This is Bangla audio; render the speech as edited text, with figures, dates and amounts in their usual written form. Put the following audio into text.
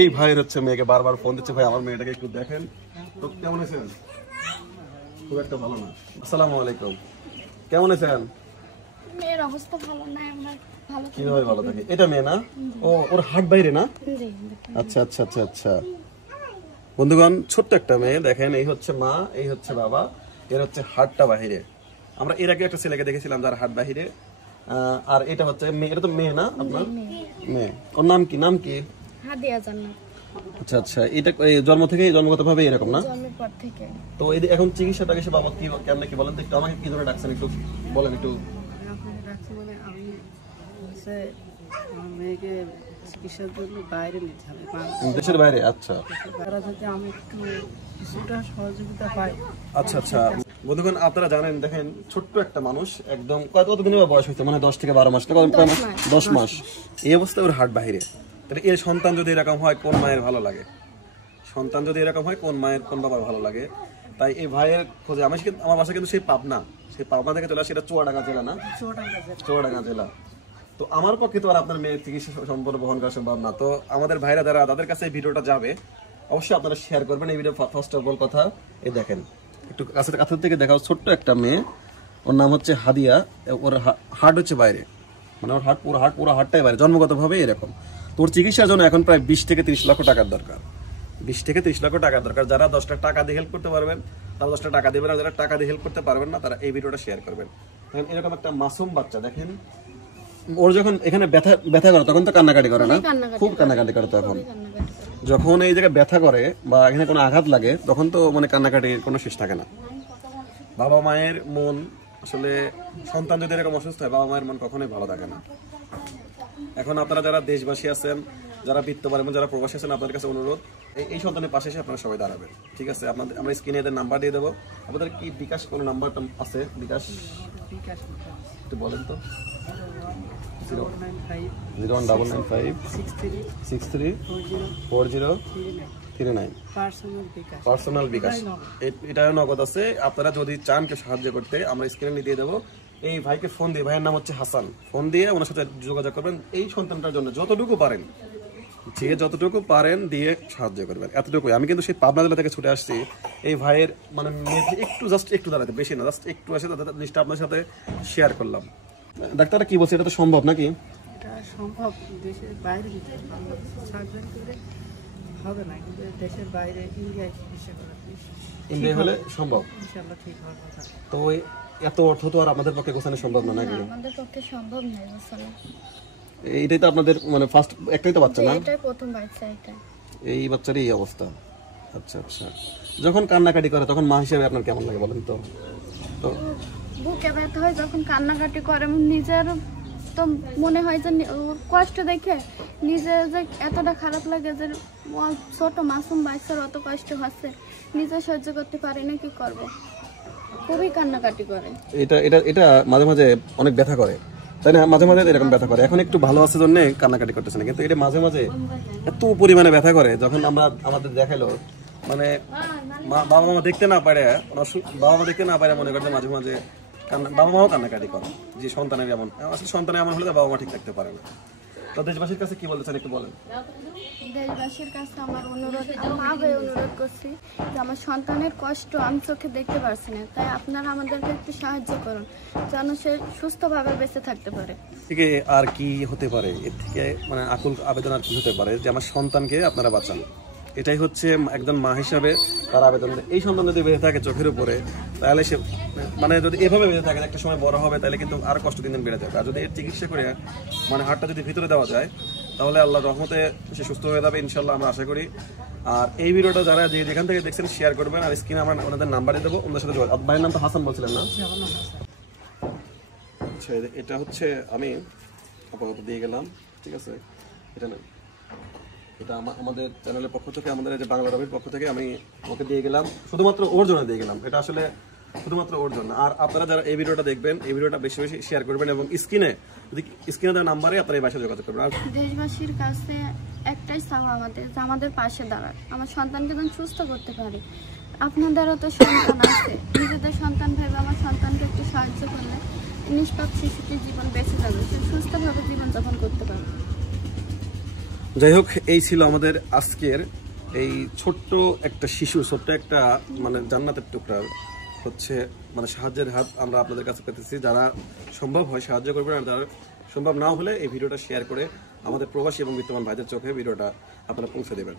এই ভাইয়ের হচ্ছে মেয়েকে বারবার ফোন দিচ্ছে, ভাই আমার মেয়েটাকে একটু দেখেন তো। কেমন আছেন? খুব একটা ভালো না। আসসালামু আলাইকুম, কেমন আছেন? মেয়ের অবস্থা ভালো না, আমরা ভালো কিভাবে ভালো থাকে? এটা মেয়ে না? ও ওর হাট বাইরে না? আচ্ছা আচ্ছা আচ্ছা আচ্ছা। বন্ধুগণ, ছোট্ট একটা মেয়ে দেখেন, এই হচ্ছে মা, এই হচ্ছে বাবা, এর হচ্ছে হাটটা বাহিরে। আমরা এর আগে একটা ছেলেকে দেখেছিলাম যার হাট বাহিরে, আর এটা হচ্ছে মেয়ে। এটা তো মেয়ে না আপনার? মেয়ে। ওর নাম কি? নাম কি? হাদিয়া জান্নাত। আচ্ছা আচ্ছা। এটা জন্ম থেকে জন্মগতভাবে এরকম না? জন্মের পর থেকে। তো এই এখন চিকিৎসাটা এসে বাবা কি কেমন কি বলেন তো একটু, আমাকে কি ধরে ডাকছেন একটু বলেন একটু। আমি হচ্ছে আমার মেয়েকে চিকিৎসার জন্য বাইরে নিতে হবে, দেশের বাইরে। আচ্ছা, তারা যদি আমি একটু কিছুটা সহযোগিতা পাই। আচ্ছা আচ্ছা। বন্ধুগণ, আপনারা জানেন, দেখেন ছোট্ট একটা মানুষ, একদম কতদিনের বয়স হয়েছে, মানে 10 থেকে 12 মাস না? 10 মাস। এই অবস্থায় ওর হাট বাহিরে। তাহলে এর সন্তান যদি এরকম হয়, কোন মায়ের ভালো লাগে? সন্তান যদি এরকম হয়, কোন মায়ের কোন বাবার ভালো লাগে? তাই এই ভাইয়ের খোঁজে আমার বাসা কিন্তু সেই পাবনা থেকে চলে আসে। এটা চুয়াডাঙ্গা জেলা না? চুয়াডাঙ্গা জেলা। তো আমার পক্ষে তো আর আপনার মেয়ের চিকিৎসা সম্পূর্ণ বহন করা সম্ভব না। তো আমাদের ভাইরা যারা, তাদের কাছে এই ভিডিওটা যাবে, অবশ্যই আপনারা শেয়ার করবেন এই ভিডিও। ফার্স্ট অফ অল কথা, এই দেখেন একটু কাছে থেকে দেখাও, ছোট্ট একটা মেয়ে, ওর নাম হচ্ছে হাদিয়া। ওর হার্ট হচ্ছে বাইরে, মানে ওর পুরো হার্টটাই বাইরে, জন্মগতভাবে এরকম। তোর চিকিৎসার জন্য এখন প্রায় 20 থেকে 30 লক্ষ টাকার দরকার। 20 থেকে 30 লক্ষ টাকার দরকার। যারা 10টা টাকা দিয়ে হেল্প করতে পারবেন তারা 10টা টাকা দেবেন, আর যারা টাকা দিয়ে হেল্প করতে পারবেন না তারা এই ভিডিওটা শেয়ার করবেন। দেখেন এরকম একটা মাসুম বাচ্চা, দেখেন ওর যখন এখানে ব্যথা করে তখন তো কান্নাকাটি করে না? খুব কান্নাকাটি করে। তখন যখন এই জায়গায় ব্যথা করে বা এখানে কোনো আঘাত লাগে তখন তো মানে কান্নাকাটির কোনো শেষ থাকে না। বাবা মায়ের মন আসলে, সন্তান যদি এরকম অসুস্থ হয়, বাবা মায়ের মন কখনোই ভালো থাকে না। এখন আপনারা যারা দেশবাসী আছেন, যারা বিত্তবান এবং যারা প্রবাসী আছেন, আপনাদের কাছে অনুরোধ, এই সন্তানের পাশে এসে আপনারা সবাই দাঁড়াবেন, ঠিক আছে? আমরা স্ক্রিনে এদের নাম্বার দিয়ে দেবো। আপনাদের কি বিকাশ কোনো নাম্বার আছে? বিকাশ একটু বলেন তো। 01956340339 পার্সোনাল বিকাশ। এটা নগদ আছে। আপনারা যদি চান কেউ সাহায্য করতে, আমরা স্ক্রিনে দিয়ে দেবো। এই ভাইকে ফোন দিয়ে, ভাইয়ের নাম হচ্ছে হাসান, ফোন দিয়ে ওনার সাথে যোগাযোগ করবেন। এই সন্তানটার জন্য যতটুকু পারেন, যতটুকু পারেন দিয়ে সাহায্য করবেন, এতটুকুই। আমি কিন্তু সেই পাবনা জেলা থেকে ছুটে আসছি এই ভাইয়ের মানে মেয়েকে একটু দাঁড়াতে, বেশি না, জাস্ট একটু আসে, তাদের জিনিসটা আপনার সাথে শেয়ার করলাম। ডাক্তাররা কি বলছে, এটা তো সম্ভব নাকি? এটা সম্ভব, দেশের বাইরে সার্জারি করে হবে না, কিন্তু দেশের বাইরে ইন্ডিয়ায় চিকিৎসা করা, ইন্ডিয়া হলে সম্ভব, ইনশাআল্লাহ ঠিক হওয়ার কথা। তো এত অর্থ তো আর আমাদের পক্ষে গোছানো সম্ভব না নাকি? আমাদের পক্ষে সম্ভব নয় আসলে। এইটাই তো আপনাদের মানে ফার্স্ট একটাই তো বাচ্চা না? এটাই প্রথম বাচ্চা, এটা এই বাচ্চারই এই অবস্থা। আচ্ছা আচ্ছা। যখন কান্নাকাটি করে তখন মা হিসেবে আপনার কেমন লাগে বলেন তো? তো বুকে ব্যথা হয় যখন কান্নাকাটি করে, নিজের তো মনে হয় যে ওর কষ্ট দেখে নিজে যে এতটা খারাপ লাগে যে ছোট মাসুম বাচ্চার অত কষ্ট হচ্ছে, নিজে সহ্য করতে পারি না, কি করব, খুবই কান্নাকাটি করে। এটা মাঝে মাঝে অনেক ব্যথা করে, তাই না? মাঝে মাঝে এরকম ব্যথা করে। এখন একটু ভালো আছে জন্য কান্নাকাটি করতেছে না, কিন্তু এটা মাঝে মাঝে এত পরিমাণে ব্যথা করে। যখন আমাদের দেখালো, মানে বাবা মা দেখতে না পারে, মনে করছে মাঝে মাঝে বাবা মাও কান্নাকাটি করে যে সন্তানের এমন। আসলে সন্তানের এমন হলে বাবা মা ঠিক থাকতে পারে না। তো দেশবাসীর কাছে কি বলতে চান একটু বলেন। দেশবাসীর কাছে আমার অনুরোধ, মা হয়ে অনুরোধ করছি যে আমার সন্তানের কষ্ট আমি চোখে দেখতে পারছি না, তাই আপনারা আমাদেরকে একটু সাহায্য করুন যেন সে সুস্থভাবে বেঁচে থাকতে পারে। থেকে আর কি হতে পারে এর থেকে, মানে আকুল আবেদন আর কি হতে পারে যে আমার সন্তানকে আপনারা বাঁচান। এটাই হচ্ছে একজন মা হিসাবে তার আবেদন। এই সন্তান যদি বেঁচে থাকে চোখের উপরে, তাহলে সে মানে যদি এভাবে বেঁচে থাকে একটা সময় বড় হবে, তাহলে কিন্তু আরো কষ্ট দিন দিন বেড়ে যাবে। আর যদি এর চিকিৎসা করে মানে হাড়টা যদি ভিতরে দেওয়া যায়, তাহলে আল্লাহর রহমতে সে সুস্থ হয়ে যাবে ইনশাল্লাহ, আমরা আশা করি। আর এই ভিডিওটা যারা যেখান থেকে দেখছেন শেয়ার করবেন, আর স্ক্রিনে আমরা ওনাদের নাম্বারে দেবো, ওনাদের সাথে যোগাযোগ। ভাইয়ের নাম তো হাসান বলছিলেন না? আচ্ছা, এটা হচ্ছে আমি আপাতত দিয়ে গেলাম, ঠিক আছে? এটা আমাদের চ্যানেলের পক্ষ থেকে, আমাদের যে বাংলা রবির পক্ষ থেকে আমি ওকে দিয়ে গেলাম, শুধুমাত্র ওর জন্য দিয়ে গেলাম। এটা আসলে শুধুমাত্র ওর জন্য। আর আপনারা যারা এই ভিডিওটা দেখবেন, এই ভিডিওটা বেশি বেশি শেয়ার করবেন, এবং স্ক্রিনে দেওয়া নাম্বারে আপনারা এই বাসায় যোগাযোগ করবেন। আর দেশবাসীর কাছে একটাই চাওয়া আমাদের, যে আমাদের পাশে দাঁড়ান, আমার সন্তানকে যেন সুস্থ করতে পারি। আপনাদেরও তো সন্তান আছে, নিজেদের সন্তান ভেবে আমার সন্তানকে একটু সাহায্য করলে নিষ্পাপ শিশুটির জীবন বেঁচে যাবে, সে সুস্থভাবে জীবনযাপন করতে পারবে। যাই হোক, এই ছিল আমাদের আজকের এই ছোট্ট একটা শিশু, ছোট্ট একটা মানে জান্নাতের টুকরা হচ্ছে মানে সাহায্যের হাত আমরা আপনাদের কাছে পেতেছি। যারা সম্ভব হয় সাহায্য করবেন, আর যারা সম্ভব না হলে এই ভিডিওটা শেয়ার করে আমাদের প্রবাসী এবং বিদ্যমান ভাইদের চোখে ভিডিওটা আপনারা পৌঁছে দেবেন।